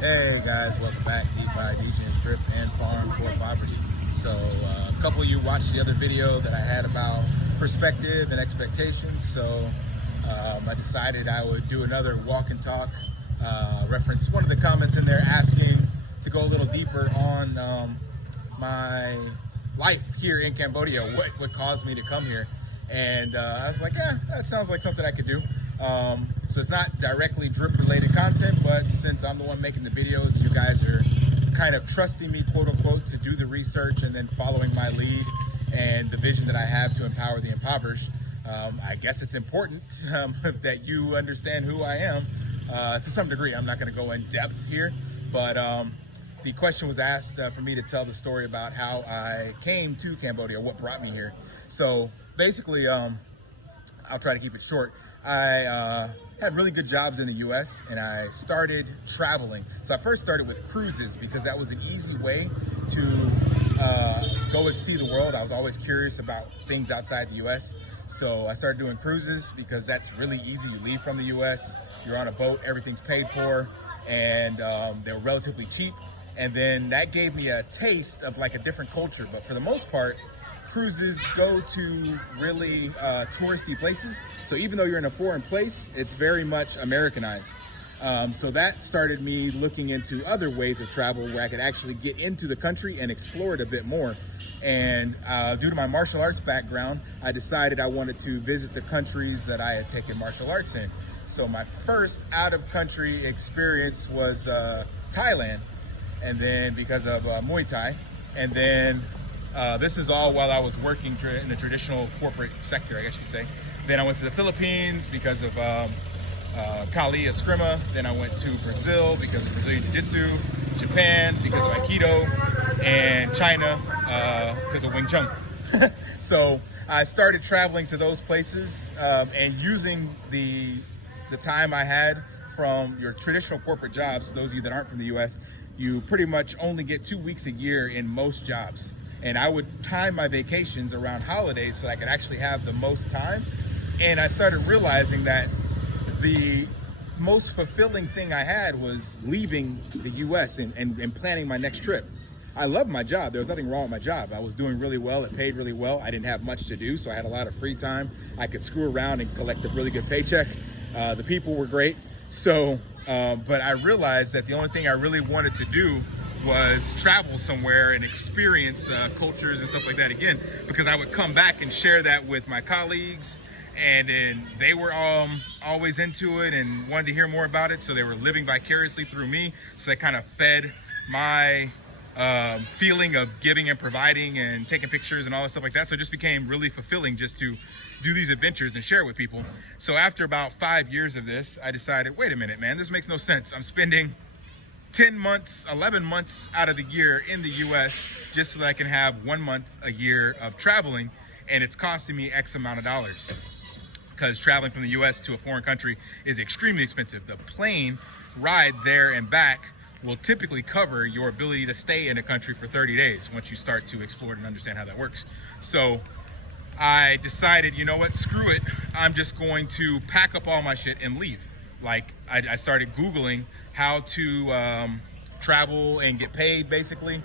Hey guys, welcome back. DeFi, degens, drip, and farm for poverty. So a couple of you watched the other video that I had about perspective and expectations. So I decided I would do another walk and talk. Reference one of the comments in there asking to go a little deeper on my life here in Cambodia, what caused me to come here. And I was like, that sounds like something I could do. So it's not directly drip related content, but since I'm the one making the videos and you guys are kind of trusting me, quote unquote, to do the research and then following my lead and the vision that I have to empower the impoverished, I guess it's important that you understand who I am to some degree. I'm not going to go in depth here, but the question was asked for me to tell the story about how I came to Cambodia, what brought me here. So basically, I'll try to keep it short. I had really good jobs in the US and I started traveling. So I first started with cruises because that was an easy way to go and see the world. I was always curious about things outside the US. So I started doing cruises because that's really easy. You leave from the US, you're on a boat, everything's paid for, and they're relatively cheap. And then that gave me a taste of like a different culture. But for the most part, cruises go to really touristy places. So even though you're in a foreign place, it's very much Americanized. So that started me looking into other ways of travel where I could actually get into the country and explore it a bit more. And due to my martial arts background, I decided I wanted to visit the countries that I had taken martial arts in. So my first out of country experience was Thailand. And then because of Muay Thai, and then this is all while I was working in the traditional corporate sector, I guess you could say. Then I went to the Philippines because of Kali Eskrima. Then I went to Brazil because of Brazilian Jiu-Jitsu, Japan because of Aikido, and China because of Wing Chun. So I started traveling to those places and using the time I had from your traditional corporate jobs. Those of you that aren't from the US, you pretty much only get 2 weeks a year in most jobs. And I would time my vacations around holidays so I could actually have the most time. And I started realizing that the most fulfilling thing I had was leaving the US and planning my next trip. I loved my job. There was nothing wrong with my job. I was doing really well. It paid really well. I didn't have much to do, so I had a lot of free time. I could screw around and collect a really good paycheck. The people were great. So, but I realized that the only thing I really wanted to do was travel somewhere and experience cultures and stuff like that again, because I would come back and share that with my colleagues, and then they were always into it and wanted to hear more about it, so they were living vicariously through me. So that kind of fed my feeling of giving and providing and taking pictures and all that stuff like that. So it just became really fulfilling just to do these adventures and share with people. So after about 5 years of this, I decided, wait a minute, man, this makes no sense. I'm spending 10 months, 11 months out of the year in the US just so that I can have 1 month a year of traveling, and it's costing me X amount of dollars. Because traveling from the US to a foreign country is extremely expensive. The plane ride there and back will typically cover your ability to stay in a country for 30 days once you start to explore it and understand how that works. So I decided, you know what, screw it. I'm just going to pack up all my shit and leave. Like I started Googling how to travel and get paid basically.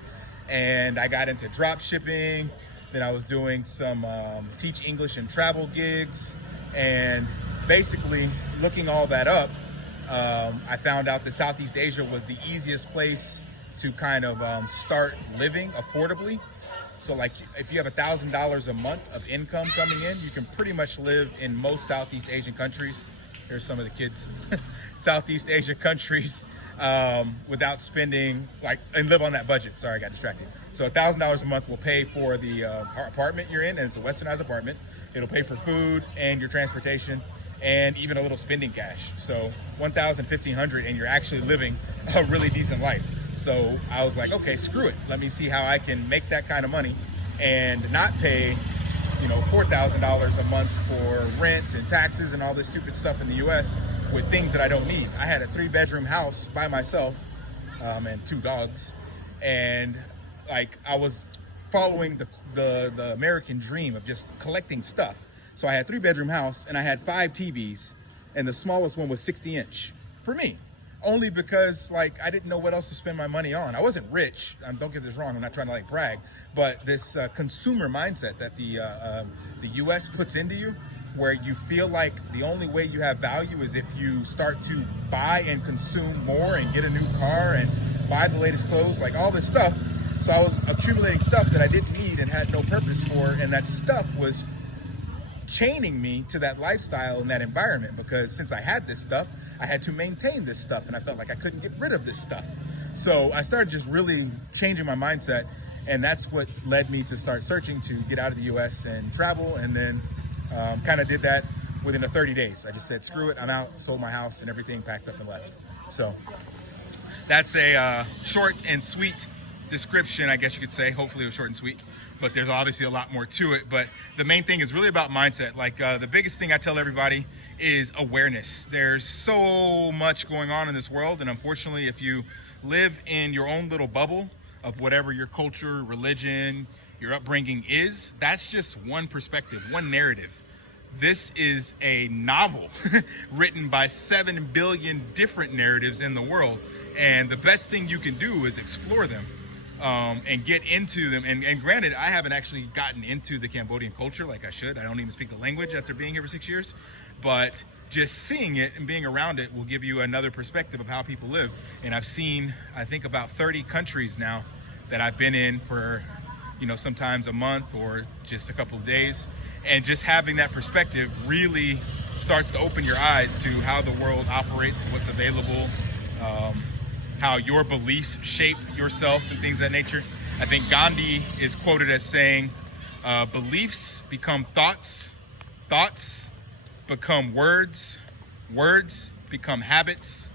And I got into drop shipping. Then I was doing some teach English and travel gigs. And basically looking all that up, I found out that Southeast Asia was the easiest place to kind of start living affordably. So like if you have $1,000 a month of income coming in, you can pretty much live in most Southeast Asian countries. Here's some of the kids. Southeast Asia countries without spending, and live on that budget. Sorry, I got distracted. So $1,000 a month will pay for the apartment you're in, and it's a westernized apartment. It'll pay for food and your transportation and even a little spending cash. So $1,000, $1,500, and you're actually living a really decent life. So I was like, okay, screw it. Let me see how I can make that kind of money and not pay, $4,000 a month for rent and taxes and all this stupid stuff in the US with things that I don't need. I had a 3-bedroom house by myself and 2 dogs. And I was following the American dream of just collecting stuff. So I had a 3-bedroom house and I had 5 TVs, and the smallest one was 60-inch for me. only because like I didn't know what else to spend my money on. I wasn't rich. Don't get this wrong. I'm not trying to like brag, but this consumer mindset that the U.S. puts into you, where you feel like the only way you have value is if you start to buy and consume more and get a new car and buy the latest clothes, like all this stuff. So I was accumulating stuff that I didn't need and had no purpose for, and that stuff was chaining me to that lifestyle and that environment, because since I had this stuff, I had to maintain this stuff, and I felt like I couldn't get rid of this stuff. So I started just really changing my mindset, and that's what led me to start searching to get out of the US and travel, and then kind of did that within 30 days. I just said, screw it, I'm out, sold my house and everything, packed up and left. So that's a short and sweet description, I guess you could say. Hopefully it was short and sweet, but there's obviously a lot more to it. But the main thing is really about mindset. Like the biggest thing I tell everybody is awareness. There's so much going on in this world, and unfortunately, if you live in your own little bubble of whatever your culture, religion, your upbringing is, that's just one perspective, one narrative. This is a novel written by 7 billion different narratives in the world, and the best thing you can do is explore them. And get into them. And granted, I haven't actually gotten into the Cambodian culture like I should. I don't even speak the language after being here for 6 years. But just seeing it and being around it will give you another perspective of how people live. And I've seen, I think, about 30 countries now that I've been in for, you know, sometimes a month or just a couple of days. And just having that perspective really starts to open your eyes to how the world operates, what's available, how your beliefs shape yourself and things of that nature. I think Gandhi is quoted as saying, beliefs become thoughts, thoughts become words, words become habits,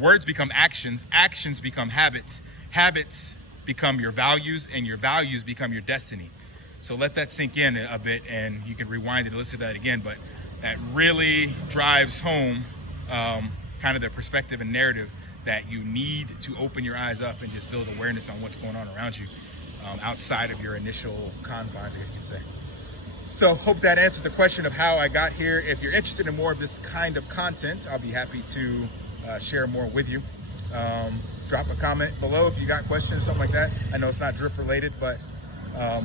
words become actions, actions become habits, habits become your values, and your values become your destiny. So let that sink in a bit, and you can rewind it and listen to that again, but that really drives home kind of the perspective and narrative that you need to open your eyes up and just build awareness on what's going on around you, outside of your initial confines, I guess you could say. So hope that answers the question of how I got here. If you're interested in more of this kind of content, I'll be happy to share more with you. Drop a comment below if you got questions, something like that. I know it's not drip related, but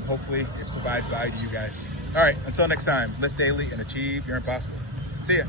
hopefully it provides value to you guys. All right, until next time, lift daily and achieve your impossible. See ya.